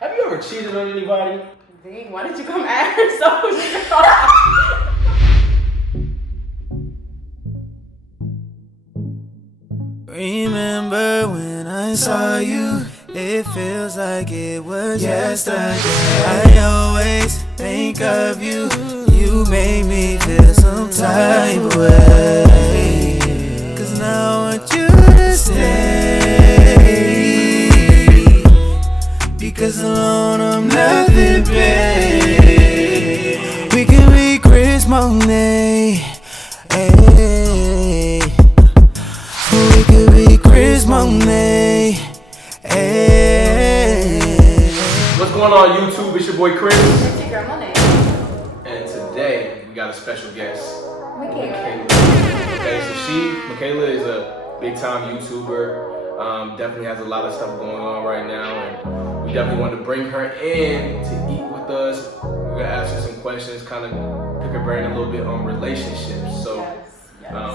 Have you ever cheated on anybody? Dang, why did you come at her so strong? Remember when I saw you? It feels like it was yesterday. I always think of you. You made me feel some type of way. Cause now I want you to stay. Because alone I'm nothing, babe. We can be Chris Monet. Hey. We could be Chris Monet. Hey. What's going on, YouTube? It's your boy Chris. It's your girl Monet. And today we got a special guest, Michaela. Okay, so Michaela is a big time YouTuber. Definitely has a lot of stuff going on right now, and we definitely wanted to bring her in to eat with us. We're gonna ask her some questions, kind of pick her brain a little bit on relationships. So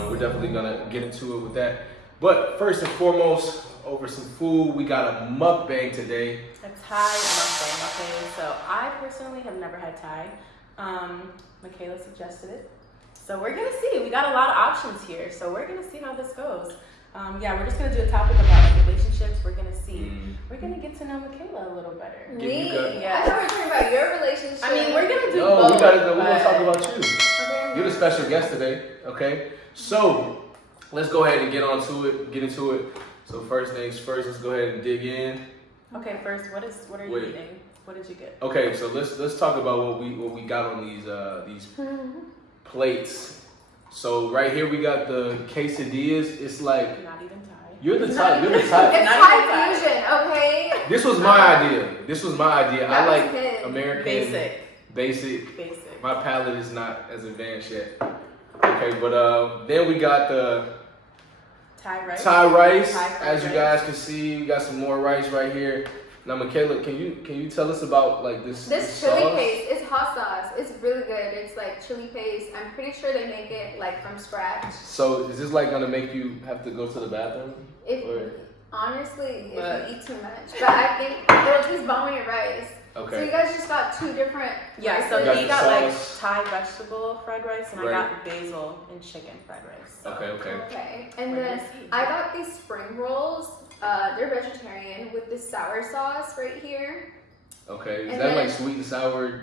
we're definitely gonna get into it with that. But first and foremost, over some food, we got a mukbang today. A Thai mukbang, okay? So I personally have never had Thai. Michaela suggested it. So we're gonna see. We got a lot of options here. So we're gonna see how this goes. We're just gonna do a topic about relationships. We're gonna see. We're gonna get to know Michaela a little better. Me? Yeah. I thought we were talking about your relationship. I mean, we're gonna do No, both. we're gonna talk about you. Okay. You're the special guest today, okay? So let's go ahead and get into it. So first things first, let's go ahead and dig in. Okay, first, what are you eating? What did you get? Okay, so let's talk about what we got on these plates. So right here we got the quesadillas. It's like Not even Thai. you're the type. It's Not Thai even fusion, okay? This was my idea. I That was like good. American basic. Basic. My palate is not as advanced yet. Okay, but then we got the Thai rice. Thai rice. Thai fried As you rice. guys can see, we got some more rice right here. Now, Michaela, can you tell us about like this? This chili sauce? paste, it's hot sauce. It's really good. It's like chili paste. I'm pretty sure they make it like from scratch. So is this like gonna make you have to go to the bathroom? Honestly, But- if you eat too much. But I think it'll just bomb your rice. Okay. So you guys just got two different Yeah, so rices. he got got the like sauce. Thai vegetable fried rice, and Right. I got basil and chicken fried rice. So. Okay. Okay, and We're then gonna see. I got these spring rolls. They're vegetarian with this sour sauce right here. Okay. Is And that then- like sweet and sour?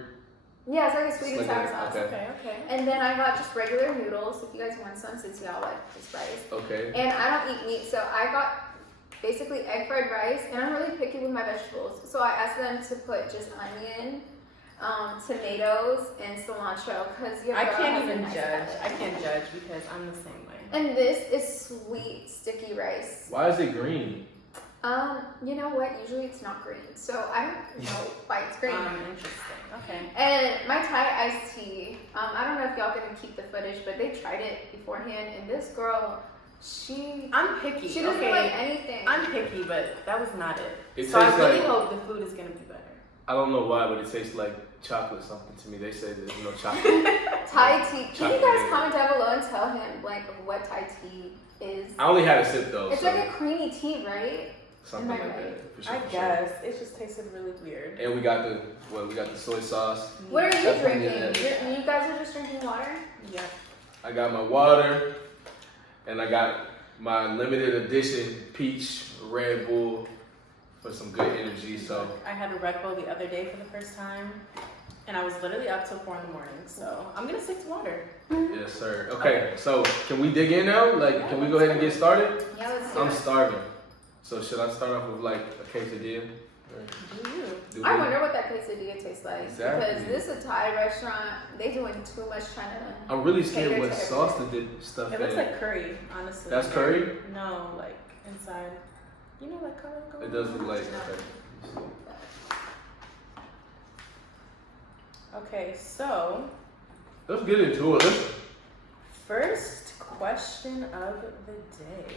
Yeah, it's like a sweet and It's sour like sauce. okay. Okay. And then I got just regular noodles if you guys want some, since y'all like this rice. Okay. And I don't eat meat, so I got basically egg fried rice, and I'm really picky with my vegetables. So I asked them to put just onion, tomatoes, and cilantro, because I can't even judge. I can't judge because I'm the same way. And this is sweet, sticky rice. Why is it green? You know what? Usually it's not green, so I don't know why it's green. Interesting. Okay. And my Thai iced tea. I don't know if y'all gonna keep the footage, but they tried it beforehand, and this girl, I'm picky. she doesn't okay. like anything. I'm picky, but that was not it. It So I tastes really like- hope the food is gonna be better. I don't know why, but it tastes like chocolate something to me. They say there's no chocolate. Thai tea. Can you Chocolate. guys comment down below and tell him like what Thai tea is? I only had a sip though. It's so like a creamy tea, right? something Am I like right? that. For sure, I for sure. guess it just tasted really weird. And we got the soy sauce. What are you Definitely drinking? is. You guys are just drinking water? Yeah. I got my water, and I got my limited edition peach Red Bull for some good energy. So I had a Red Bull the other day for the first time, and I was literally up till 4 a.m. So I'm gonna stick to water. yes, sir. Okay, so can we dig in now? Like, can we go ahead and get started? Yeah, let's do I'm it. starving. So should I start off with like a quesadilla? Do you? Do I we? wonder what that quesadilla tastes like. Exactly. Because this is a Thai restaurant. They doing too much trying to. I'm really scared Cater what to sauce to dip stuff It in. looks like curry, honestly. That's curry? No, like inside. You know that color? It does look like. Okay. Okay, so Let's get into it. first question of the day.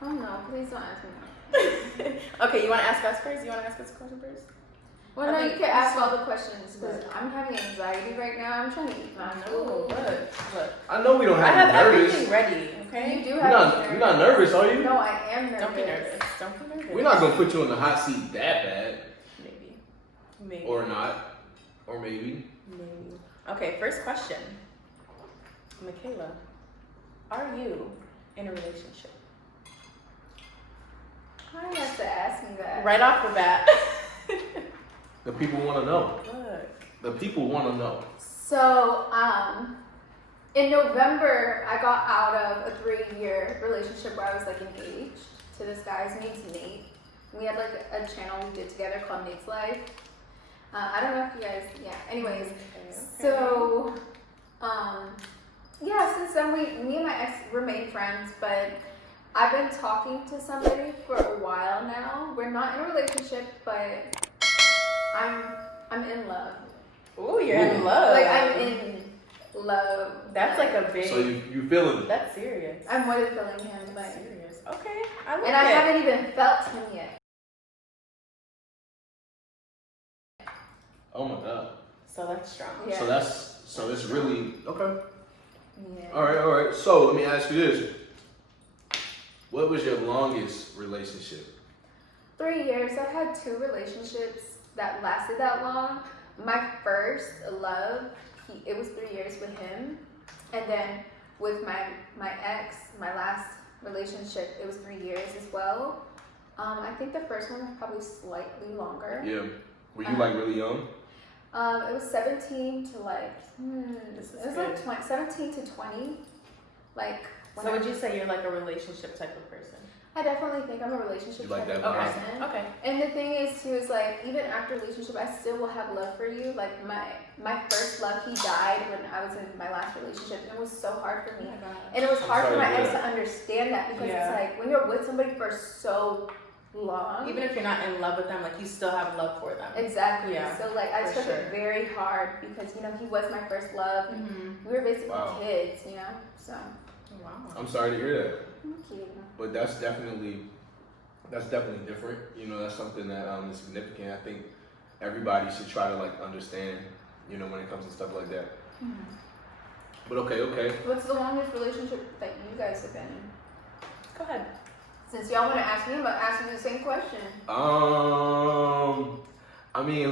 Oh no, please don't ask me that. Okay, you want to ask us first? You want to ask us a question first? Well, I no, you think can ask this all the questions because I'm having anxiety right now. I'm trying to eat my Oh, food. look. I know we don't I have have to be nervous. everything ready, okay? You do You're have not nervous, are you? No, I am nervous. Don't be nervous. Don't be nervous. We're not gonna put you in the hot seat that bad. Maybe. Or maybe. Maybe. Okay, first question. Michaela, are you in a relationship? Why do you have to ask me that? Right off the bat. The people want to know. Look. The people want to know. So, in November, I got out of a 3-year relationship where I was like engaged to this guy. His name's Nate. We had like a channel we did together called Nateslife. I don't know if you guys, yeah. Anyways, so, yeah, since then me and my ex remain friends, but I've been talking to somebody for a while now. We're not in a relationship, but I'm in love. Ooh, you're in love. Like I'm in love. That's like a big. So you feeling it? That's serious. I'm more than feeling him, but That's serious. Okay, I like and it. I haven't even felt him yet. Oh my god. So that's strong. Yeah. So it's really okay. Yeah. All right. So let me ask you this: what was your longest relationship? 3 years. I've had 2 relationships that lasted that long. My first love, it was 3 years with him, and then with my ex, my last relationship, it was 3 years as well. I think the first one was probably slightly longer. Yeah. Were you like really young? It was 17 to like, This is it was good. like 17 to 20. Like, when So would you say you're like a relationship type of person? I definitely think I'm a relationship You like type that of vibe? person. Okay. And the thing is too is like even after relationship I still will have love for you. Like my first love, he died when I was in my last relationship, and it was so hard for me. And it was I'm hard for sorry my to hear ex to that. understand that because Yeah. it's like when you're with somebody for so long. Even if you're not in love with them, like you still have love for them. Exactly. Yeah, So like I for took sure. it very hard because he was my first love. And Mm-hmm. we were basically Wow. kids, So Wow. I'm sorry to hear that, thank you. but that's definitely different. That's something that is significant. I think everybody should try to like understand, when it comes to stuff like that. But okay. What's the longest relationship that you guys have been in? Go ahead. Since y'all want to ask me, I'm going to ask you the same question. I mean,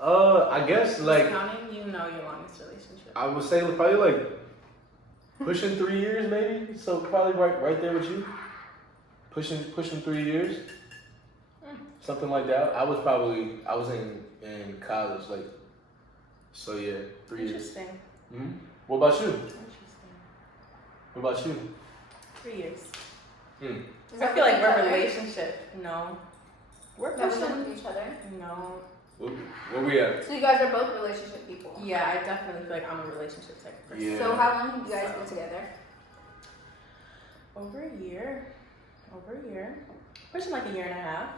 I guess like Counting, your longest relationship. I would say probably like pushing 3 years maybe. So probably right there with you. Pushing 3 years. Something like that. I was in college, like, so yeah, 3 years. Interesting. Mm-hmm. What about you? Interesting. What about you? 3 years. Hmm. Is I that feel with like each we're a other? relationship. No. We're That was pushing. with each other? No. Where we at? So you guys are both relationship people. Yeah, I definitely feel like I'm a relationship type of person. Yeah. So how long have you guys been together? Over a year. Pushing like a year and a half.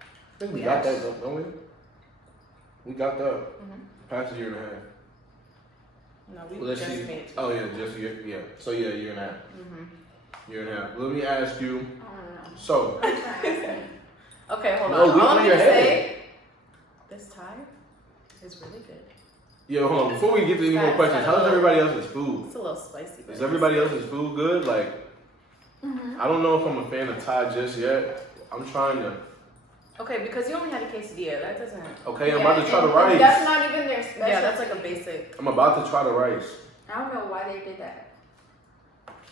I think we got that, don't we? We got that. Mm-hmm. Past a year and a half. No, we Well, let's just see. made it. Oh yeah, just a year. Yeah. So yeah, a year and a half. Mm-hmm. Year and a half. Let me ask you. I don't know. So. I'm trying to ask me. Okay, hold No, on. we All I'm on gonna your head. say, this tie is really good. Yeah, hold on. Before we get to any more Facts, questions, facts. how's everybody else's food? It's a little spicy. but Is everybody else's food good? Like, Mm-hmm. I don't know if I'm a fan of Thai just yet. I'm trying to. Okay, because you only had a quesadilla. That doesn't. Okay, I'm about to try the and rice. That's not even their specialty. Yeah, that's like a basic. I'm about to try the rice. I don't know why they did that.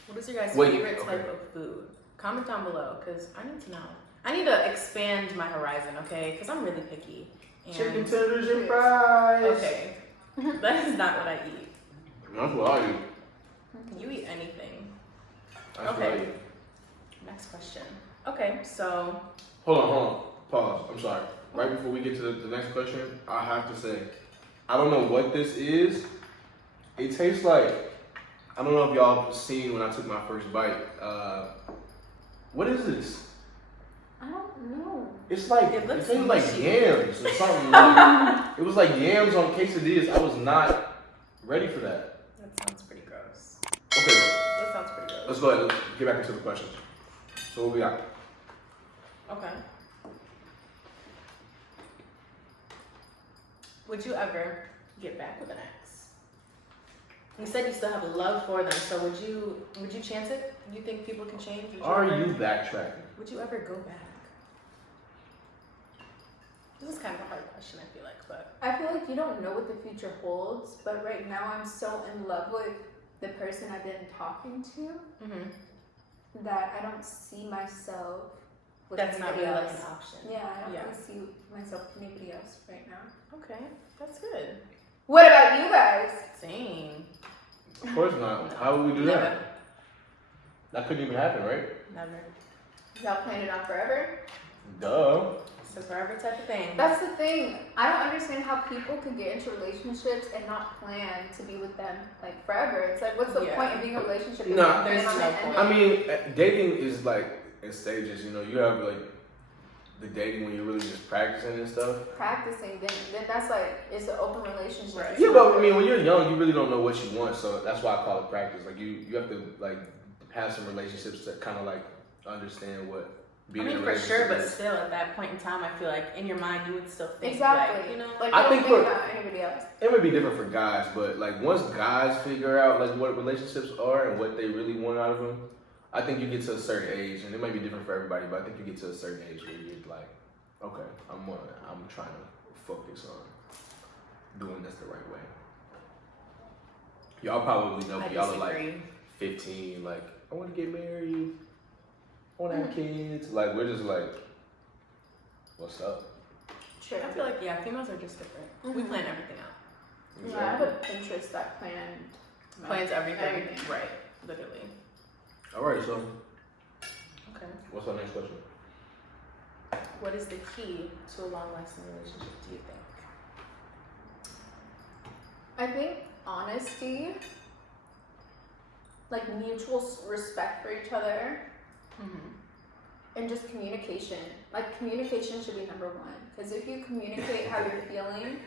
What is your guys' Wait, favorite okay. type of food? Comment down below, because I need to know. I need to expand my horizon, okay? Because I'm really picky. And Chicken tenders and fries. Okay. That is not what I eat. That's what I eat. You eat anything. That's Okay. what I eat. Next question. Okay, so Hold on. Pause. I'm sorry. Right before we get to the next question, I have to say, I don't know what this is. It tastes like, I don't know if y'all seen when I took my first bite. What is this? I don't know. It's like, It it looks tastes like mushy. yams or something. Like, it was like yams on quesadillas. I was not ready for that. that sounds pretty gross. Okay, That sounds pretty gross. let's go ahead. Let's get back into the questions. So what we got? Okay. Would you ever get back with an ex? You said you still have love for them, so would you chance it? You think people can change? Would Are ever- you backtracking? Would you ever go back? This is kind of a hard question, I feel like, but I feel like you don't know what the future holds, but right now I'm so in love with the person I've been talking to that I don't see myself with that's not anybody really like else. an option. Yeah, I don't Yeah. really see myself with anybody else right now. Okay, that's good. What about you guys? Same. Of course not. How would we do that? That couldn't even happen, right? Never. Y'all planned it on forever? Duh. It's a forever type of thing. That's the thing. I don't understand how people could get into relationships and not plan to be with them like forever. It's like, what's the point of being in a relationship? if No, you don't there's plan on no it point. ending? I mean, dating is like in stages. You know, you have like the dating when you're really just practicing and stuff. Practicing, then that's like it's an open relationship. Right. Yeah, but I mean, when you're young, you really don't know what you want, so that's why I call it practice. Like you have to like have some relationships that kind of like understand what being I mean, in a for relationship sure, but is. still, at that point in time, I feel like in your mind, you would still think, Exactly. like, you know, Like, I you don't think think for- about anybody else. It may be different for guys, but like once guys figure out like what relationships are and what they really want out of them, I think you get to a certain age, and it might be different for everybody, but I think you get to a certain age where you're like, okay, I'm trying to focus on doing this the right way. Y'all probably know, I but y'all are disagree. like 15, like I want to get married, I want to have kids. Like we're just like, what's up? True. I feel like, yeah, females are just different. We plan everything out. Yeah, I have a Pinterest that planned Plans everything. everything. Right, literally. All right, so Okay. what's our next question? What is the key to a long-lasting relationship, do you think? I think honesty, like mutual respect for each other, and just communication. Like communication should be number one. Because if you communicate how you're feeling,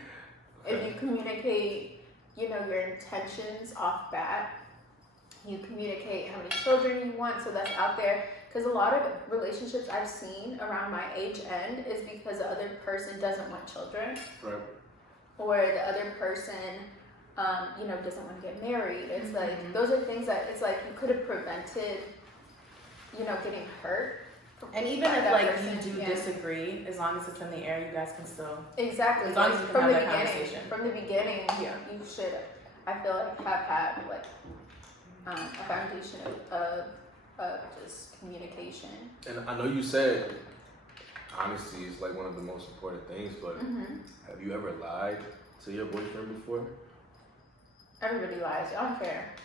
if you communicate, you know, your intentions off bat, you communicate how many children you want, so that's out there. Because a lot of relationships I've seen around my age end is because the other person doesn't want children, Right. or the other person, you know, doesn't want to get married. It's like those are things that it's like you could have prevented, you know, getting hurt. And even by if that like person, you do yeah. disagree, as long as it's in the air, you guys can still. Exactly. As long as you can from have the that beginning. conversation. From the beginning, Yeah. you should. I feel like have had like a foundation of just communication. And I know you said honesty is like one of the most important things, but have you ever lied to your boyfriend before? Everybody lies. I don't care.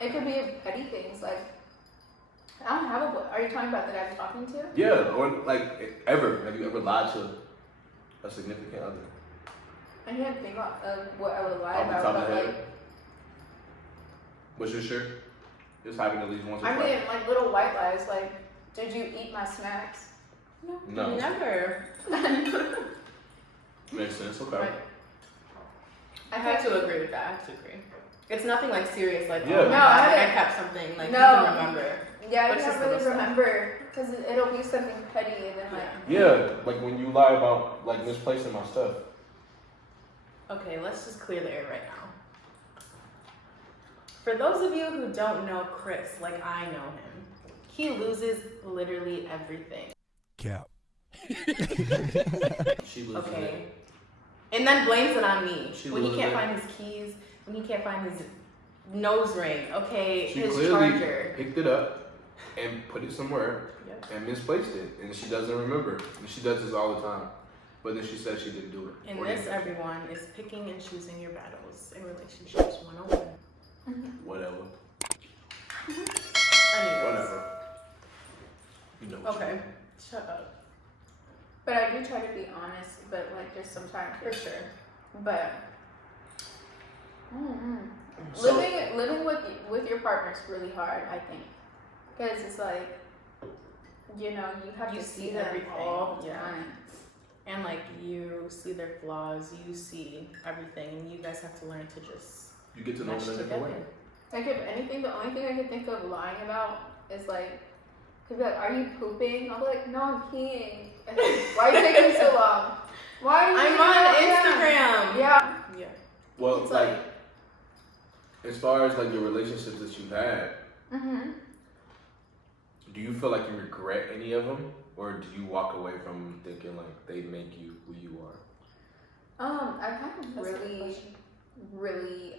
It could be petty things like I don't have a. Are you talking about that I'm talking to? Yeah, or like ever. Have you ever lied to a significant other? I can't think of what I would lie Off the about, top of but the head? like Was you sure? It's happened at least once or I twice. mean, like little white lies. Like, did you eat my snacks? No. Never. Makes sense. Okay. Right. I have to agree with that. I have to agree. It's nothing like serious, like, Yeah. oh my No, God, I like, I haven't- kept something, like, No. you can remember. Yeah, I But it's can't just really little stuff. remember because it'll be something petty and then like. Yeah, like when you lie about like misplacing my stuff. Okay, let's just clear the air right now. For those of you who don't know Chris, like I know him, he loses literally everything. Cap. She loses Okay. it. And then blames it on me. She When he loses can't it. find his keys, when he can't find his nose ring, okay, She his clearly charger. picked it up and put it somewhere Yep. and misplaced it, and she doesn't remember. And she does this all the time, but then she says she didn't do it. And Or this, didn't. everyone, is picking and choosing your battles in relationships 101. Whatever. Anyways. Whatever. You know what you Okay. mean. Shut up. But I do try to be honest, but like there's sometimes For sure. But So- living with your partner is really hard, I think, because it's like, you know, you have You to see see them everything, all the yeah. time. And like you see their flaws, you see everything, and you guys have to learn to just You get to know mesh them in a different way. together. Like if anything, the only thing I can think of lying about is like, could be like, are you pooping? I'll be like, no, I'm peeing. And then, why are you taking so long? Why are you? I'm taking on so long? Instagram. Yeah. Yeah. Well, It's like, as far as like your relationships that you've had, Mhm. do you feel like you regret any of them? or do you walk away from thinking like they make you who you are? I've had really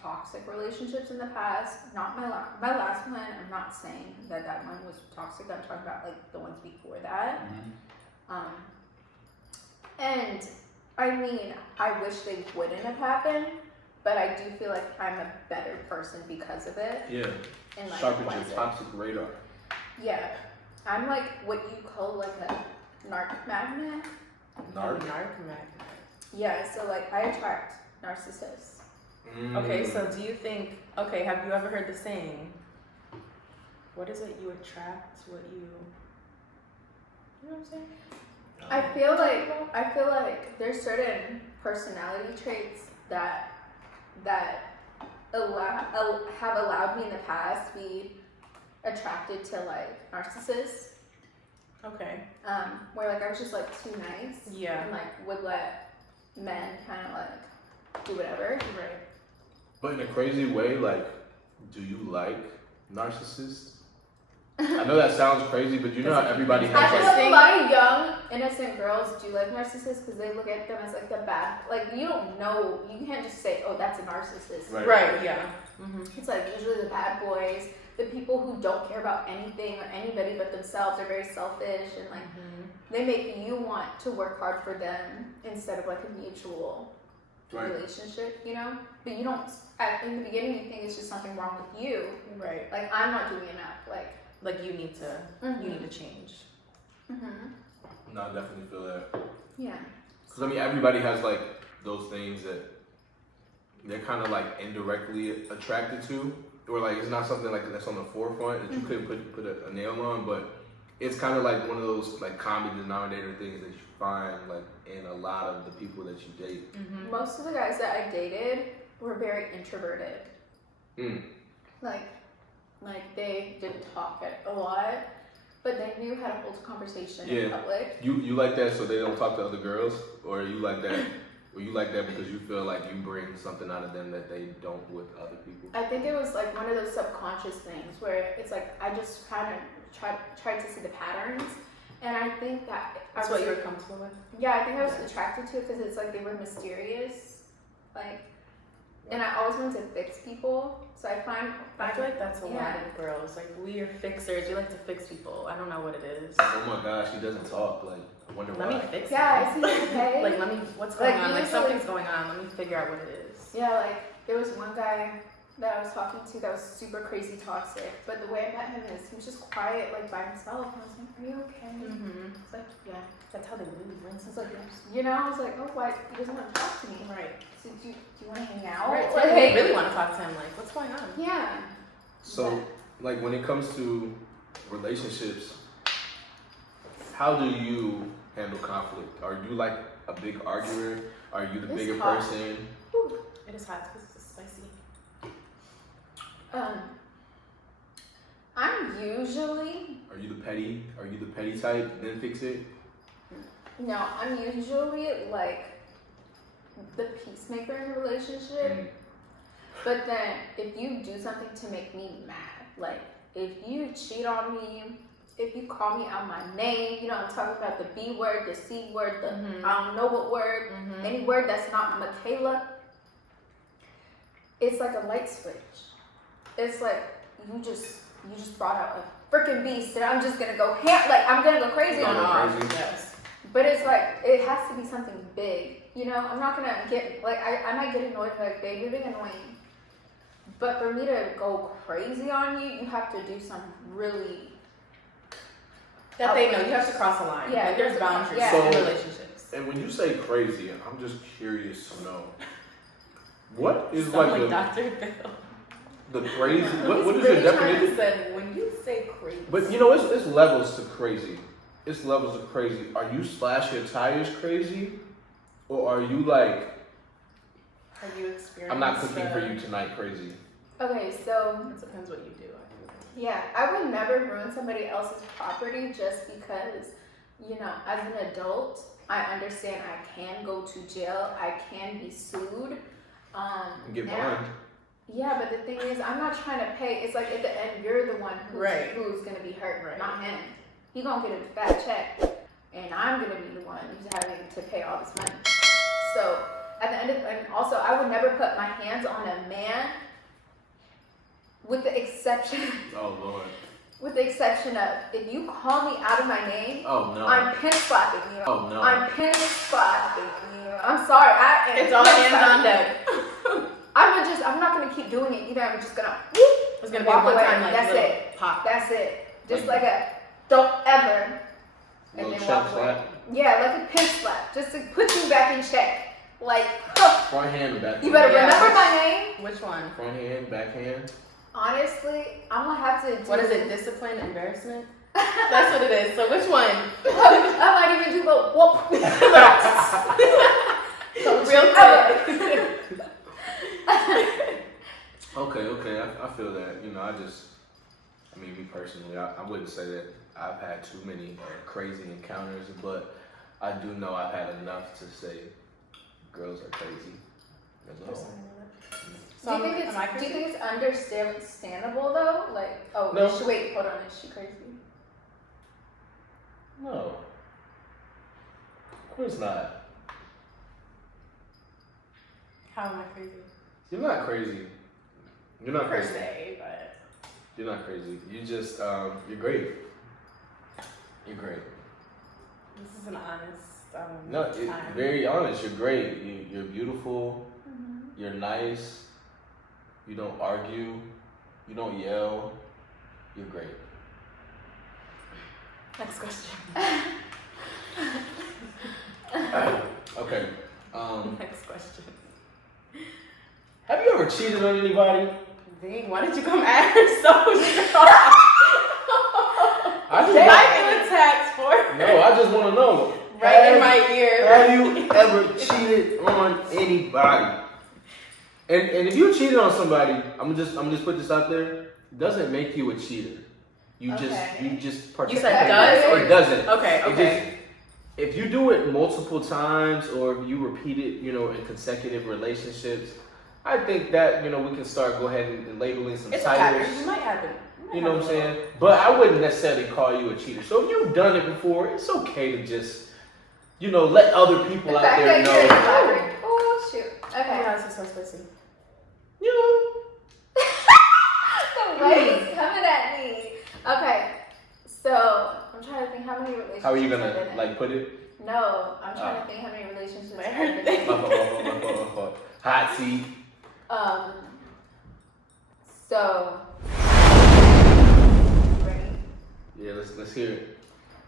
toxic relationships in the past. Not my last one. I'm not saying that one was toxic. I'm talking about like the ones before that. And I mean, I wish they wouldn't have happened, but I do feel like I'm a better person because of it. Yeah. And like Sharpen your toxic radar. Yeah, I'm like what you call like a narc magnet. Narc. Yeah, so like I attract narcissists. Okay, so do you think? Okay, have you ever heard the saying? What is it? You attract what you. You know what I'm saying? I feel like there's certain personality traits that have allowed me in the past to be attracted to like narcissists. Okay. Where like I was just like too nice. Yeah. And like would let men kind of like do whatever. Right. But in a crazy way, like, do you like narcissists? I know that sounds crazy, but you know how everybody I has feel like. like a lot of young, innocent girls do like narcissists because they look at them as like the bad. Like you don't know, you can't just say, "Oh, that's a narcissist." Right. Yeah. Mm-hmm. It's like usually the bad boys, the people who don't care about anything or anybody but themselves. They're very selfish and like they make you want to work hard for them instead of like a mutual relationship, you know. But you don't. In the beginning, you think it's just something wrong with you. Right. Like I'm not doing enough. Like you need to change. No, I definitely feel that. Yeah. Because I mean, everybody has like those things that they're kind of like indirectly attracted to, or like it's not something like that's on the forefront that you couldn't put a nail on, but it's kind of like one of those like common denominator things that you find like in a lot of the people that you date. Most of the guys that I dated were very introverted. Like they didn't talk a lot, but they knew how to hold a conversation in public. You like that so they don't talk to other girls, or you like that, because you feel like you bring something out of them that they don't with other people? I think it was like one of those subconscious things where it's like I just kind of tried to see the patterns, and I think That's what you were comfortable with. Yeah, I think I was attracted to it because it's like they were mysterious, like, and I always wanted to fix people. So I feel like that's a lot of girls. Like we are fixers. We like to fix people. I don't know what it is. Oh my gosh, she doesn't talk. Like, I wonder why. Let me fix it. Yeah, is he okay? Like what's going on? Like something's going on. Let me figure out what it is. Yeah, like there was one guy that I was talking to that was super crazy toxic. But the way I met him is he was just quiet, like by himself. And I was like, "Are you okay?" It's like, "Yeah." That's how they move. For instance, like, you know, I was like, "Oh, why he doesn't want to talk to me?" Right. So do you want to hang out? Right. Like, They really want to talk to him. Like, what's going on? Yeah. So, like, when it comes to relationships, how do you handle conflict? Are you like a big arguer? Are you the bigger person? Whew. It is hot because it's spicy. I'm usually. Are you the petty type? Then fix it. No, I'm usually like the peacemaker in a relationship. But then if you do something to make me mad, like if you cheat on me, if you call me out my name, you know, I'm talking about the B word, the C word, the I don't know what word, any word that's not Michaela, it's like a light switch. It's like you just brought out a freaking beast and I'm just gonna go I'm gonna go crazy on it. Yes. But it's like, it has to be something big, you know? I'm not gonna get, like, I might get annoyed, like, they're really annoying. But for me to go crazy on you, you have to do some really... That they know, you have to cross a line. Yeah. Like, there's boundaries So- in relationships. And when you say crazy, I'm just curious to know, what is Sound like Dr. Bill. the crazy? What is He's your really trying definition? to say, when you say crazy. But you know, it's levels to crazy. It's levels of crazy. Are you slash your tires crazy? Or are you like, Have you experienced I'm not cooking for you tonight crazy? Okay, so, It depends what you do. yeah, I would never ruin somebody else's property just because, you know, as an adult, I understand I can go to jail, I can be sued. And get and bond. Yeah, but the thing is, I'm not trying to pay. It's like at the end, you're the one who's going to be hurt, Right. not him. he gonna get a fat check, and I'm gonna be the one who's having to pay all this money. So at the end of, and also I would never put my hands on a man, with the exception. Oh Lord. With the exception of, if you call me out of my name, Oh no. I'm pin slapping you. Oh no. I'm pin slapping you. I'm sorry. It's all hands on deck. I'm not gonna keep doing it either. I'm just gonna It's gonna be walk one away. time like That's little it. pop. That's it. Just like a don't ever. And Little then check walk away. slap. Yeah, like a pin slap, just to put you back in check. Like, Front hand, back hand. you better Yeah. remember my name. Which one? Front hand, back hand. Honestly, I'm gonna have to do. What is it? Discipline, embarrassment? That's what it is. So which one? I might even do the whoop. So real quick. Okay, I feel that. You know, I mean, me personally, I wouldn't say that I've had too many crazy encounters, but I do know I've had enough to say girls are crazy. That's all. So Do you think it's understandable though? Like, oh, No. wait, hold on, is she crazy? No. Of course not. How am I crazy? You're not crazy. You're not Per crazy. se, but You're not crazy. You just, you're great. You're great. this is an honest No, time. very honest. You're great. You're beautiful. Mm-hmm. You're nice. You don't argue. You don't yell. You're great. Next question. Okay. Next question. Have you ever cheated on anybody? Dang, why did you come at her so strong? I just I feel attacked for No, I just want to know. right in my ear. Have you ever cheated on anybody? And if you cheated on somebody, I'm just put this out there. It doesn't make you a cheater. You just You participate. said does or It doesn't. Okay, It okay. just, if you do it multiple times or if you repeat it, in consecutive relationships, I think that we can start go ahead and labeling some It's a pattern. titles. It might happen. You know what I'm saying? But I wouldn't necessarily call you a cheater. So if you've done it before, it's okay to just, let other people The out fact there that you're know. elaborate. Oh shoot. Oh Okay. my god, this is so spicy. The way he's coming at me. Okay. So I'm trying to think how many relationships. How are you I've been gonna in. put it? No, I'm trying to think how many relationships. Where? I've been in. My fault. Hot seat. So. Ready? Yeah, let's hear it.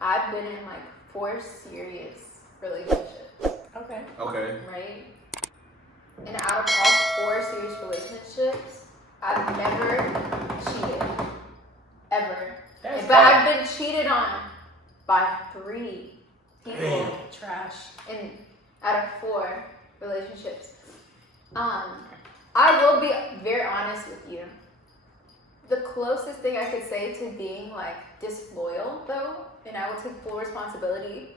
I've been in like 4 serious relationships, Okay. Okay. right? And out of all 4 serious relationships, I've never cheated. Ever. But I've been cheated on by 3 people Trash. in out of 4 relationships. I will be very honest with you. The closest thing I could say to being like disloyal though, and I will take full responsibility,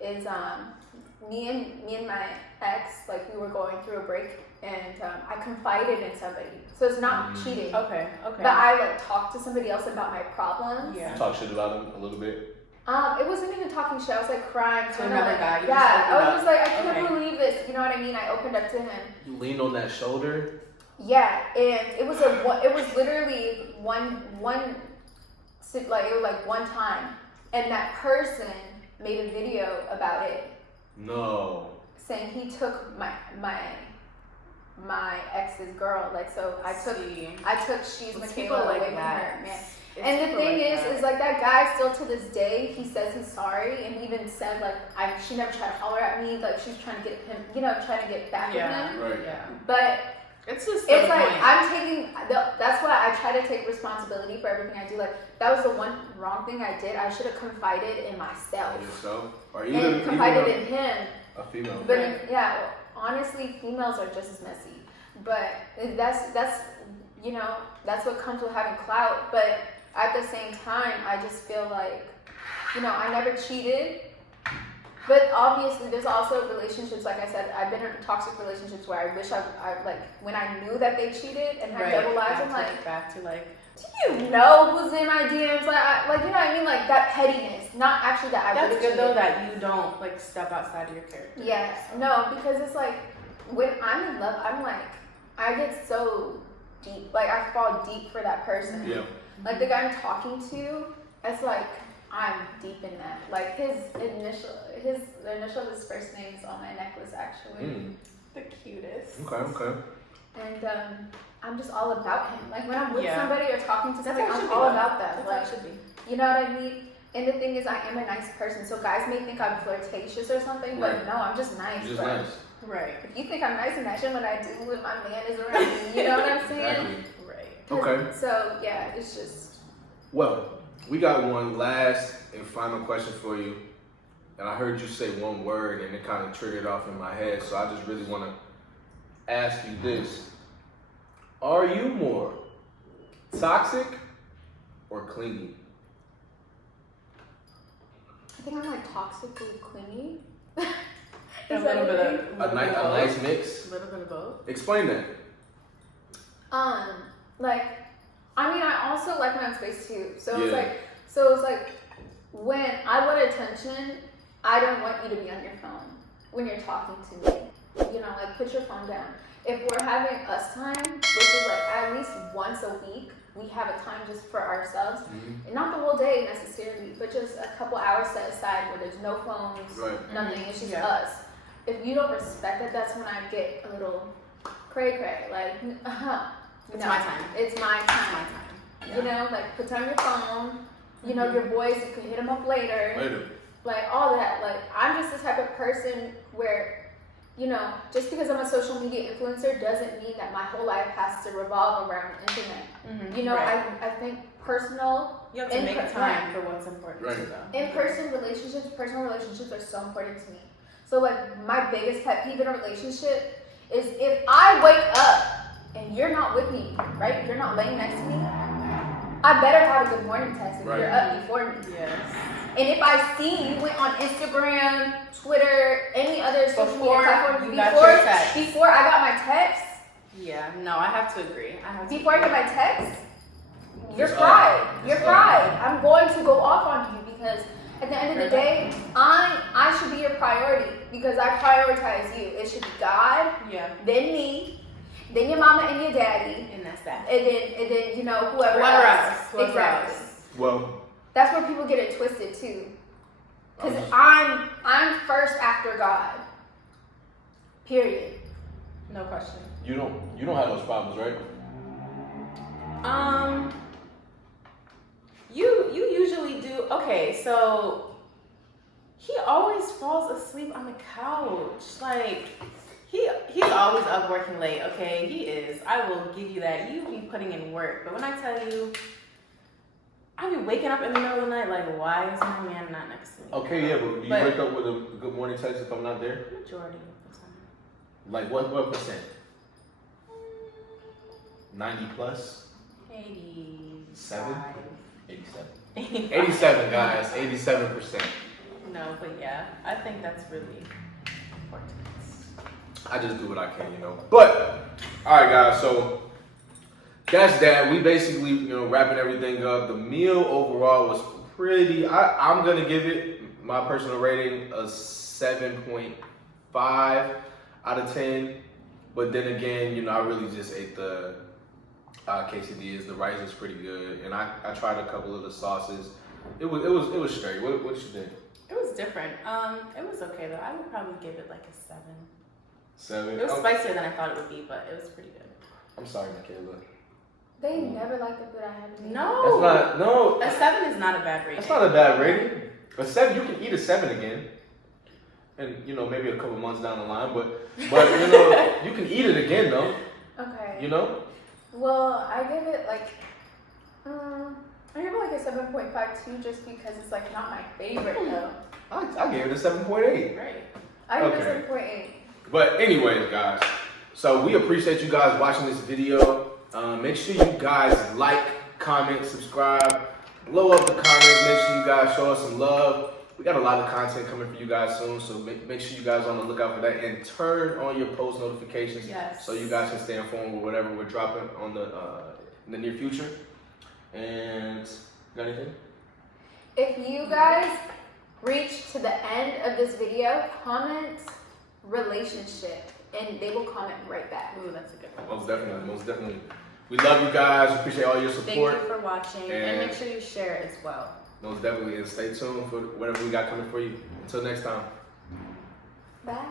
is me and my ex, like we were going through a break and I confided in somebody. So it's not cheating. Okay. But I like talked to somebody else about my problems. Yeah. Talk shit about him a little bit. It wasn't even talking shit. I was like crying. To kinda another like, guy, you Yeah, just I opened was just like, I up. can't Okay. believe this. You know what I mean? I opened up to him. You leaned on that shoulder. Yeah, and it was literally one time, and that person made a video about it, No. saying he took my ex's girl. Like, so I took Sheismichaela people away like from that. her. Man. It's And the people thing like is like that guy still to this day, he says he's sorry, and he even said like she never tried to holler at me, like she's trying to get him, trying to get back with him. Right. Yeah. But It's just it's the like point. I'm taking. That's why I try to take responsibility for everything I do. Like that was the one wrong thing I did. I should have confided in myself Yourself, or and even confided in him. a female. But honestly, females are just as messy. But that's what comes with having clout. But at the same time, I just feel like I never cheated. But obviously, there's also relationships, like I said, I've been in toxic relationships where I wish I like, when I knew that they cheated and had double lives, I'm like, back to like, do you know who's in my DMs? Like, you know what I mean? Like, that pettiness. it's not actually that I That's would've good though cheated. that you don't like step outside of your character. Yes, no, because it's like when I'm in love, I'm like I get so deep, like I fall deep for that person. Yeah. Like the guy I'm talking to, it's like I'm deep in that. Like the initial of his first name is on my necklace actually. The cutest. Okay. And I'm just all about him. Like when I'm with Yeah. somebody or talking to That's somebody, how it should I'm be, all though. about that. That's Like, how it should be. you know what I mean? And the thing is, I am a nice person, so guys may think I'm flirtatious or something, but Right. no, I'm just nice. Just but nice. Right. if you think I'm nice, imagine what I do when my man is around me. You know what I'm saying? Exactly. Right. Okay. So yeah, it's just. Well, we got one last and final question for you. And I heard you say one word and it kind of triggered off in my head. So I just really want to ask you this. Are you more toxic or clingy? I think I'm like toxically clingy. A Is little that bit okay? of A nice mix? A little bit of both. Explain that. Like, I mean, I also like my own space too. So Yeah. it's like, when I want attention, I don't want you to be on your phone when you're talking to me. You know, like put your phone down. If we're having us time, which is like at least once a week, we have a time just for ourselves. Mm-hmm. And not the whole day necessarily, but just a couple hours set aside where there's no phones, Right. nothing. It's just Yeah. us. If you don't respect it, that's when I get a little cray cray. Like, It's my time. It's my It's my time. time. You know, like put down your phone. You know, your boys, you can hit them up later. Like all that. Like I'm just the type of person where, you know, just because I'm a social media influencer doesn't mean that my whole life has to revolve around the internet. You know, Right. I think personal, You have to make time for what's important to you, though. in-person relationships, personal relationships are so important to me. So like my biggest pet peeve in a relationship is if I wake up and you're not with me, right? You're not laying next to me. I better have a good morning text if you're up before me. Yes. And if I see you went on Instagram, Twitter, any other social media platform before I got my text, Yeah. No, I have to agree. before I get my text, you're It's fried. up. You're It's fried. up. I'm going to go off on you because at the end of the day, I should be your priority because I prioritize you. It should be God, Yeah. then me, then your mama and your daddy, And that's that. and then you know whoever Whoever else. else. Exactly. Well, That's where people get it twisted too. Because I'm first after God. Period. No question. you don't have those problems, right? You usually do. Okay, so he always falls asleep on the couch. Like he's always up working late. Okay, he is. I will give you that. You be putting in work, but when I tell you, I be waking up in the middle of the night like, why is my man not next to me? Okay, yeah, but do you wake up with a good morning text if I'm not there? Majority of the time. Like what percent? 90 plus? 87. 87. 87, guys. 87%. No, but yeah, I think that's really important. I just do what I can, you know. But, all right, guys. So that's that. We basically, wrapping everything up. The meal overall was pretty. I'm gonna give it my personal rating a 7.5 out of 10. But then again, I really just ate the quesadillas. The rice was pretty good, and I tried a couple of the sauces. It was straight. What you think? It was different. It was okay though. I would probably give it like a 7. 7. It was spicier than I thought it would be, but it was pretty good. I'm sorry, Michaela. They never liked the food I had. No. That's not no. A 7 is not a bad rating. That's not a bad rating. A 7, you can eat a 7 again, and maybe a couple months down the line, but you can eat it again though. Okay. Well, I give it like, I give it like a 7.52 just because it's like not my favorite though. I gave it a 7.8. Right. I give Okay. it 7.8. But anyways, guys, so we appreciate you guys watching this video. Make sure you guys like, comment, subscribe, blow up the comments. Make sure you guys show us some love. We got a lot of content coming for you guys soon, so make sure you guys on the lookout for that and turn on your post notifications so you guys can stay informed with whatever we're dropping on in the near future. And got anything? If you guys reach to the end of this video, comment relationship, and they will comment right back. Ooh, that's a good one. Most definitely, most definitely. We love you guys. We appreciate all your Thank support. you for watching, and make sure you share it as well. Most definitely, and stay tuned for whatever we got coming for you. Until next time. Bye.